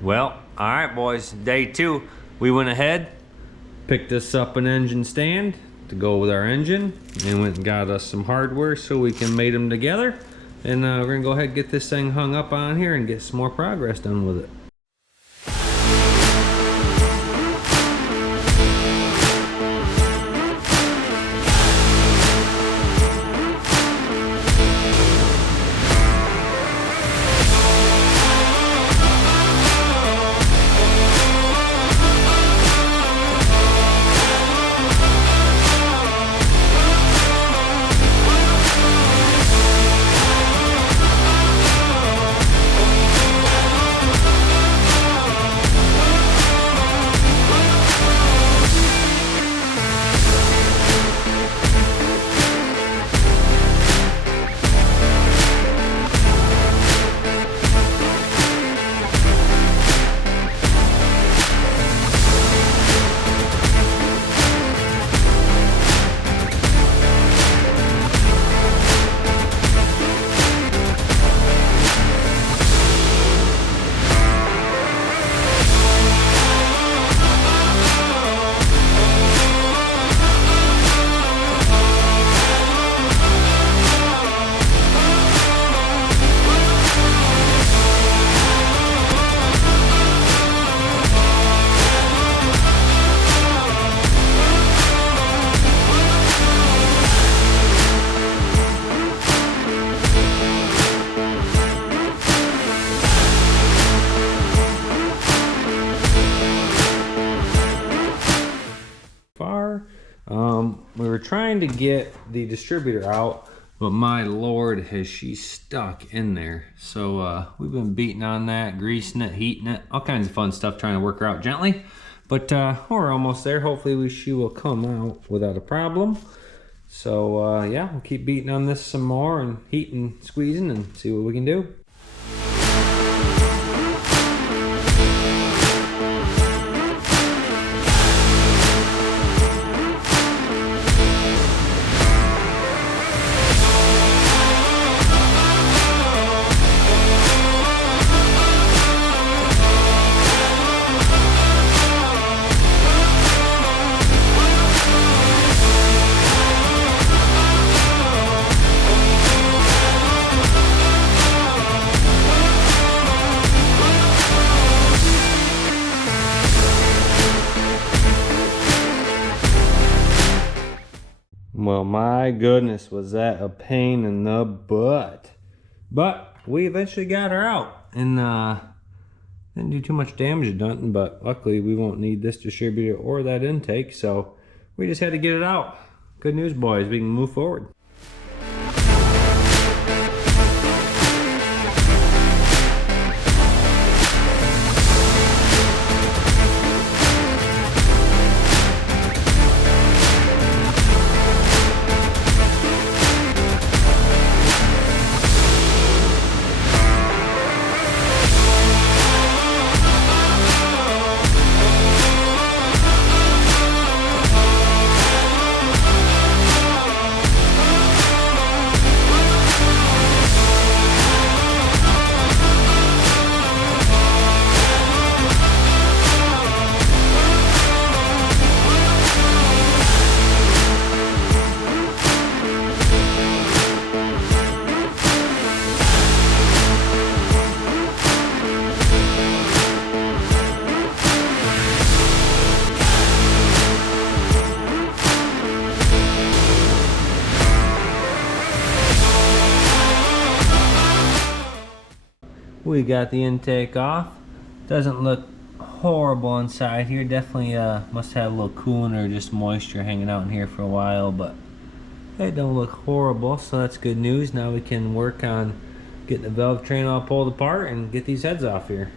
Well, all right, boys. Day 2, we went ahead, picked us up an engine stand to go with our engine, and went and got us some hardware so we can mate them together. And we're gonna go ahead and get this thing hung up on here and get some more progress done with it. We were trying to get the distributor out, but my lord, has she stuck in there. So we've been beating on that, greasing it, heating it, all kinds of fun stuff, trying to work her out gently. But we're almost there. Hopefully she will come out without a problem. So yeah, we'll keep beating on this some more and heating, squeezing, and see what we can do. Well, my goodness, was that a pain in the butt. But we eventually got her out, and didn't do too much damage to nothing, but luckily we won't need this distributor or that intake, so we just had to get it out. Good news, boys, we can move forward. We got the intake off. Doesn't look horrible inside here. Definitely must have a little coolant or just moisture hanging out in here for a while, but it don't look horrible, so that's good news. Now we can work on getting the valve train all pulled apart and get these heads off here.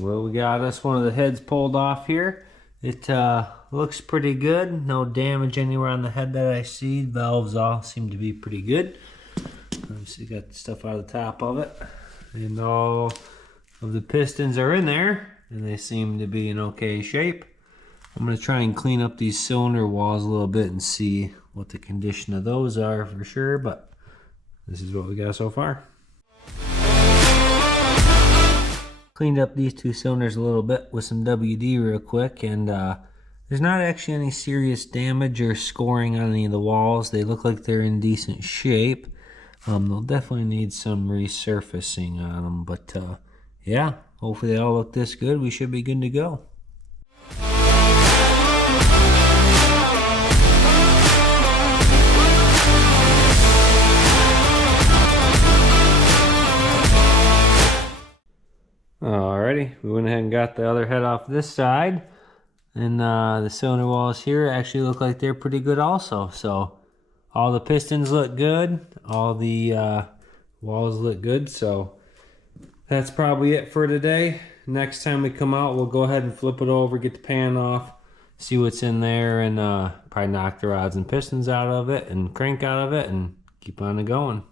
Well, we got us one of the heads pulled off here. It looks pretty good. No damage anywhere on the head that I see. Valves all seem to be pretty good. Obviously got the stuff out of the top of it. And all of the pistons are in there. And they seem to be in okay shape. I'm going to try and clean up these cylinder walls a little bit and see what the condition of those are for sure. But this is what we got so far. Cleaned up these two cylinders a little bit with some WD real quick, and there's not actually any serious damage or scoring on any of the walls. They look like they're in decent shape. They'll definitely need some resurfacing on them, but yeah, hopefully they all look this good. We should be good to go. Alrighty, we went ahead and got the other head off this side, and the cylinder walls here actually look like they're pretty good also. So all the pistons look good, all the walls look good, so that's probably it for today. Next time we come out, we'll go ahead and flip it over, get the pan off, see what's in there, and probably knock the rods and pistons out of it and crank out of it and keep on it going.